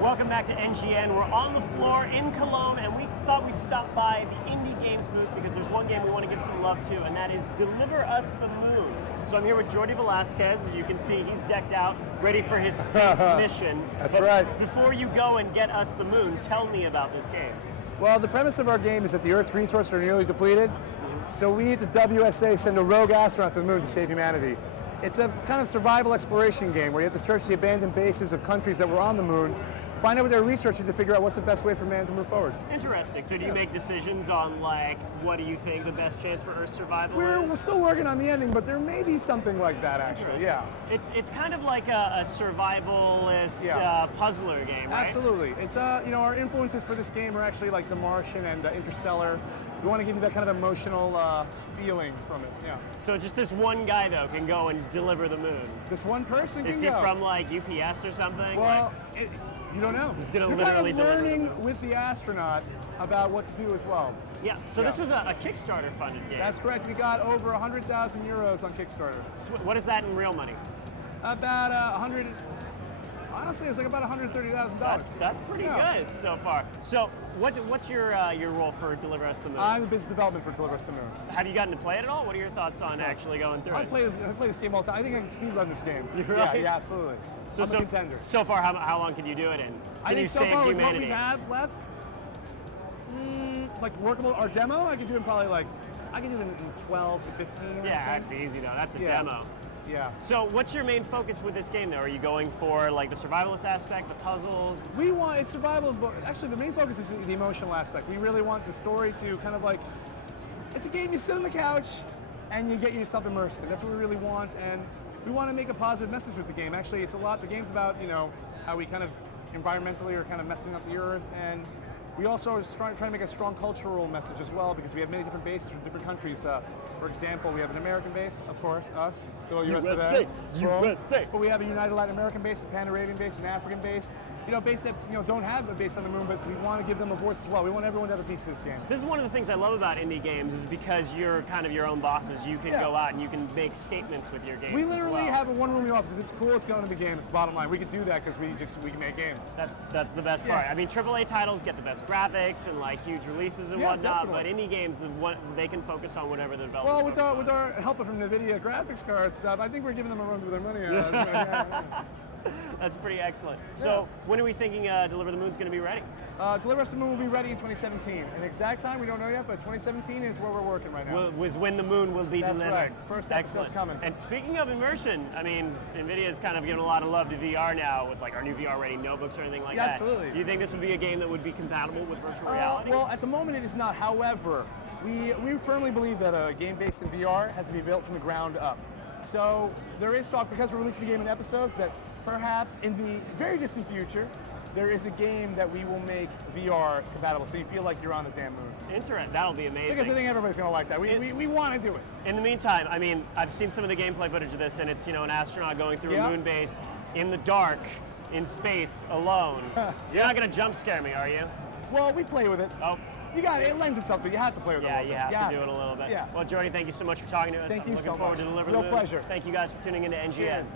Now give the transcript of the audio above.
Welcome back to NGN. We're on the floor in Cologne, and we thought we'd stop by the Indie Games booth because there's one game we want to give some love to, and that is Deliver Us the Moon. So I'm here with Jordi Velasquez. As you can see, he's decked out, ready for his space mission. That's right. Before you go and get us the moon, tell me about this game. Well, the premise of our game is that the Earth's resources are nearly depleted, so we at the WSA send a rogue astronaut to the moon to save humanity. It's a kind of survival exploration game where you have to search the abandoned bases of countries that were on the moon, find out what they're researching to figure out what's the best way for man to move forward. Interesting. So do you make decisions on, like, what do you think the best chance for Earth's survival is? We're still working on the ending, but there may be something like that, actually, yeah. It's kind of like a survivalist puzzler game, right? Absolutely. It's, our influences for this game are actually like the Martian and Interstellar. We want to give you that kind of emotional feeling from it, yeah. So just this one guy, though, can go and deliver the moon? This one person Is can he go. from, like, UPS or something? Well, you don't know. He's going to You're literally kind of deliver learning with the astronaut about what to do as well. Yeah, so this was a Kickstarter-funded game. That's correct. We got over 100,000 euros on Kickstarter. So what is that in real money? About 100. Honestly, it's like about $130,000. That's pretty good so far. So what's your role for Deliver Us the Moon? I'm the business development for Deliver Us the Moon. Have you gotten to play it at all? What are your thoughts on actually going through I it? play this game all the time. I think I can speedrun this game. Right? Yeah, absolutely. I'm a contender. So far, how long can you do it in? I think so far with what we have left, like workable, our demo, I could do it probably like, I could do it in 12 to 15. Yeah, that's easy though. That's a demo. Yeah. So what's your main focus with this game though? Are you going for like the survivalist aspect, the puzzles? It's survival, but actually the main focus is the emotional aspect. We really want the story to kind of like, it's a game you sit on the couch and you get yourself immersed in. That's what we really want, and we want to make a positive message with the game. Actually, it's a lot, the game's about, how we kind of environmentally are kind of messing up the earth, and we also are trying to make a strong cultural message as well, because we have many different bases from different countries. For example, we have an American base, of course, us, go USA. But we have a United Latin American base, a Pan-Arabian base, an African base, base that don't have a base on the moon, but we want to give them a voice as well. We want everyone to have a piece of this game. This is one of the things I love about indie games is because you're kind of your own bosses. You can go out and you can make statements with your games. We literally have a one-room in the office. If it's cool, it's going to the game. It's bottom line. We can do that because we can make games. That's the best part. I mean, AAA titles get the best graphics and like huge releases and whatnot, but indie games, they can focus on whatever the developers. Well, with our help from NVIDIA graphics card stuff, I think we're giving them a run for their money. That's pretty excellent. So when are we thinking Deliver the Moon's going to be ready? Deliver Us the Moon will be ready in 2017. An exact time, we don't know yet, but 2017 is where we're working right now. Was when the moon will be delivered. That's right. First episode's coming. And speaking of immersion, I mean, NVIDIA is kind of giving a lot of love to VR now with like our new VR ready notebooks or anything like that. Absolutely. Do you think this would be a game that would be compatible with virtual reality? Well, at the moment it is not. However, we firmly believe that a game based in VR has to be built from the ground up. So there is talk, because we're releasing the game in episodes, that perhaps in the very distant future, there is a game that we will make VR compatible, so you feel like you're on the damn moon. Interesting. That'll be amazing. Because I think everybody's going to like that. We want to do it. In the meantime, I mean, I've seen some of the gameplay footage of this, and it's an astronaut going through a moon base in the dark, in space, alone. You're not going to jump scare me, are you? Well, we play with it. Oh. It lends itself to it. You have to play with it a little bit. Yeah, you have to do it a little bit. Yeah. Well, Jordi, thank you so much for talking to us. Thank you so much. Looking forward to delivering Real pleasure. Thank you guys for tuning into NGS. Cheers.